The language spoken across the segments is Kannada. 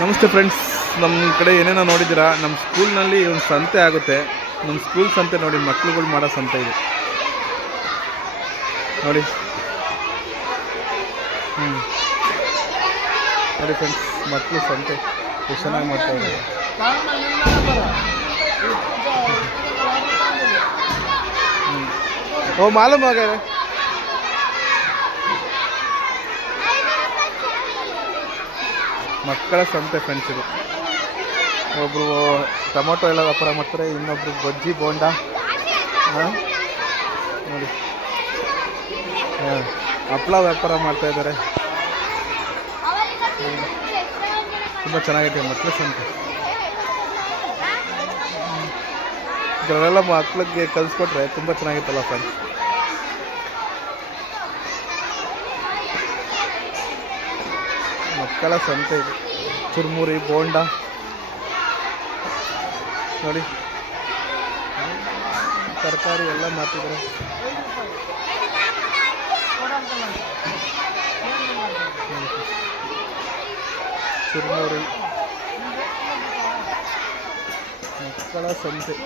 ನಮಸ್ತೆ ಫ್ರೆಂಡ್ಸ್, ನಮ್ಮ ಕಡೆ ಏನೇನೋ ನೋಡಿದ್ದೀರಾ. ನಮ್ಮ ಸ್ಕೂಲ್ನಲ್ಲಿ ಒಂದು ಸಂತೆ ಆಗುತ್ತೆ. ನಮ್ಮ ಸ್ಕೂಲ್ ಸಂತೆ ನೋಡಿ, ಮಕ್ಳುಗಳು ಮಾಡೋ ಸಂತೆ ಇದು ನೋಡಿ. ನೋಡಿ ಫ್ರೆಂಡ್ಸ್, ಮಕ್ಕಳು ಸಂತೆ ಎಷ್ಟು ಚೆನ್ನಾಗಿ ಮಾಡ್ತಾರೆ. ಓ ಮಾಲೂಮ್ ಆಗಿದೆ. ಮಕ್ಕಳ ಸಂತೆ ಫ್ರೆಂಡ್ಸ್ ಇದು. ಒಬ್ಬರು ಟೊಮೊಟೊ ಎಲ್ಲ ವ್ಯಾಪಾರ ಮಾಡ್ತಾರೆ, ಇನ್ನೊಬ್ರು ಬಜ್ಜಿ ಬೋಂಡ ನೋಡಿ, ಹಪ್ಪಳ ವ್ಯಾಪಾರ ಮಾಡ್ತಾ ಇದ್ದಾರೆ. ತುಂಬ ಚೆನ್ನಾಗೈತೆ ಮಕ್ಕಳ ಸಂತೆ. ಇದರಲ್ಲೆಲ್ಲ ಮಕ್ಕಳಿಗೆ ಕಲಿಸ್ಕೊಟ್ರೆ ತುಂಬ ಚೆನ್ನಾಗಿತ್ತಲ್ಲ ಫ್ರೆಂಡ್ಸ್. ಮಕ್ಕಳ ಸಂತೆ ಇದು. ಚುರುಮುರಿ ಬೋಂಡ ನೋಡಿ, ತರಕಾರಿ ಎಲ್ಲ ಮಾರ್ತಿದ್ದಾರೆ. ಚುರುಮುರಿ ಮಕ್ಕಳ ಸಂತೆ.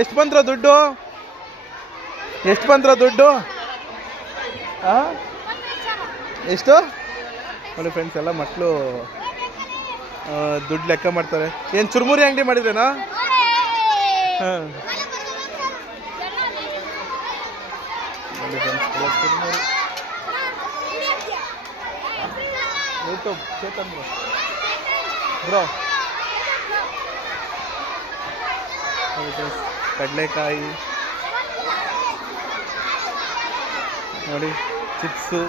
ಎಷ್ಟು ಬಂದ್ರ ದುಡ್ಡು? ಎಷ್ಟು ಬಂದ್ರ ದುಡ್ಡು? ಎಷ್ಟು ನೋಡಿ ಫ್ರೆಂಡ್ಸ್, ಎಲ್ಲ ಮಕ್ಕಳು ದುಡ್ಡು ಲೆಕ್ಕ ಮಾಡ್ತಾರೆ. ಏನು ಚುರುಮುರಿ ಅಂಗಡಿ ಮಾಡಿದ್ರೇನಾ? ಹಾಂ ನೋಡಿ ಫ್ರೆಂಡ್ಸ್, ಚುರುಮುರಿ. YouTube Chetan bro. ಕಡಲೆಕಾಯಿ ನೋಡಿ, ಚಿಪ್ಸು.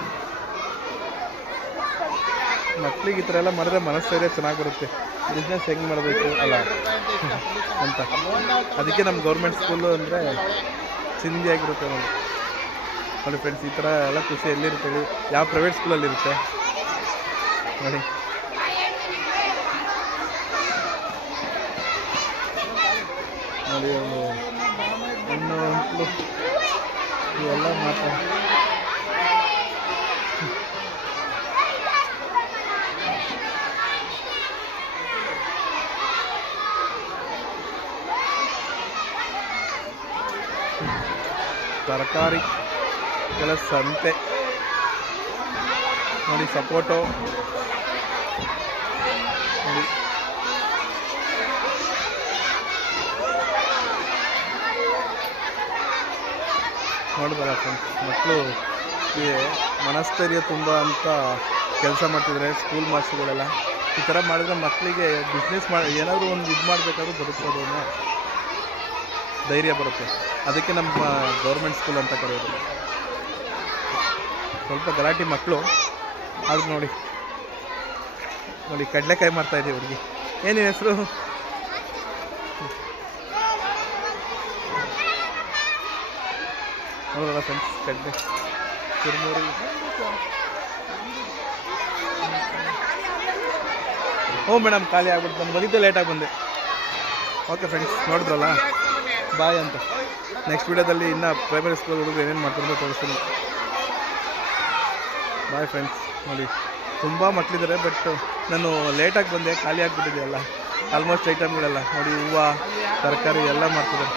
ಮಕ್ಳಿಗೆ ಈ ಥರ ಎಲ್ಲ ಮಾಡಿದ್ರೆ ಮನಸ್ಥೈರ್ಯ ಚೆನ್ನಾಗಿ ಬರುತ್ತೆ. ಬಿಸ್ನೆಸ್ ಹೆಂಗೆ ಮಾಡಬೇಕು ಅಲ್ಲ ಅಂತ. ಅದಕ್ಕೆ ನಮ್ಮ ಗೌರ್ಮೆಂಟ್ ಸ್ಕೂಲು ಅಂದರೆ ಚಿಂದಿಯಾಗಿರುತ್ತೆ ನೋಡಿ. ನೋಡಿ ಫ್ರೆಂಡ್ಸ್, ಈ ಥರ ಎಲ್ಲ ಖುಷಿ ಎಲ್ಲಿರುತ್ತೆ? ಯಾವ ಪ್ರೈವೇಟ್ ಸ್ಕೂಲಲ್ಲಿರುತ್ತೆ ನೋಡಿ. ನೋಡಿ ಹಣ್ಣು ಹಂಪಲು ಇವೆಲ್ಲ ಮಾತ್ರ. ತರಕಾರಿ ಎಲ್ಲ ಸಂತೆ ನೋಡಿ. ಸಪೋಟೊ ನೋಡಿ, ನೋಡಿದಲ್ಲ ಫ್ರೆಂಡ್ಸ್, ಮಕ್ಕಳು ಮನಸ್ಥೈರ್ಯ ತುಂಬ ಅಂತ ಕೆಲಸ ಮಾಡ್ತಿದ್ದಾರೆ ಸ್ಕೂಲ್ ಮಾಸ್ಟರ್ಗಳೆಲ್ಲ. ಈ ಥರ ಮಾಡಿದ್ರೆ ಮಕ್ಕಳಿಗೆ ಬಿಸ್ನೆಸ್ ಏನಾದರೂ ಒಂದು ಇದು ಮಾಡಬೇಕಾದ್ರೂ ಬದುಕೋದು ಅನ್ನೋ ಧೈರ್ಯ ಬರುತ್ತೆ. ಅದಕ್ಕೆ ನಮ್ಮ ಗೌರ್ಮೆಂಟ್ ಸ್ಕೂಲ್ ಅಂತ ಕರೆಯೋದು. ಸ್ವಲ್ಪ ಗಲಾಟೆ ಮಕ್ಕಳು ಆದ್ರೂ ನೋಡಿ. ನೋಡಿ ಕಡಲೆಕಾಯಿ ಮಾಡ್ತಾಯಿದ್ದೀವಿ ಹುಡುಗಿ. ಏನೇನು ಹೆಸರು? ನೋಡೋಲ್ಲ ಫ್ರೆಂಡ್ಸ್, ಕಡಲೆ ಚುರುಮುರಿ. ಹ್ಞೂ ಮೇಡಮ್, ಖಾಲಿ ಆಗ್ಬಿಟ್ಟು ನಾನು ಬಂದಿದ್ದೆ, ಲೇಟಾಗಿ ಬಂದೆ. ಓಕೆ ಫ್ರೆಂಡ್ಸ್, ನೋಡಿದ್ರಲ್ಲ, ಬಾಯ್ ಅಂತ. ನೆಕ್ಸ್ಟ್ ವೀಡಿಯೋದಲ್ಲಿ ಇನ್ನೂ ಪ್ರೈಮರಿ ಸ್ಕೂಲ್ ಹುಡುಗರು ಏನೇನು ಮಾಡ್ತಾರೆ ತೋರಿಸ್ತೀನಿ. Bye friends. ನೋಡಿ ತುಂಬ ಮಕ್ಕಳಿದ್ದಾರೆ, ಬಟ್ ನಾನು ಲೇಟಾಗಿ ಬಂದೆ, ಖಾಲಿ ಆಗಿಬಿಟ್ಟಿದೆಯಲ್ಲ ಆಲ್ಮೋಸ್ಟ್ ಐಟಮ್ಗಳೆಲ್ಲ ನೋಡಿ. ಹೂವು ತರಕಾರಿ ಎಲ್ಲ ಮಾಡ್ತಿದ್ದಾರೆ.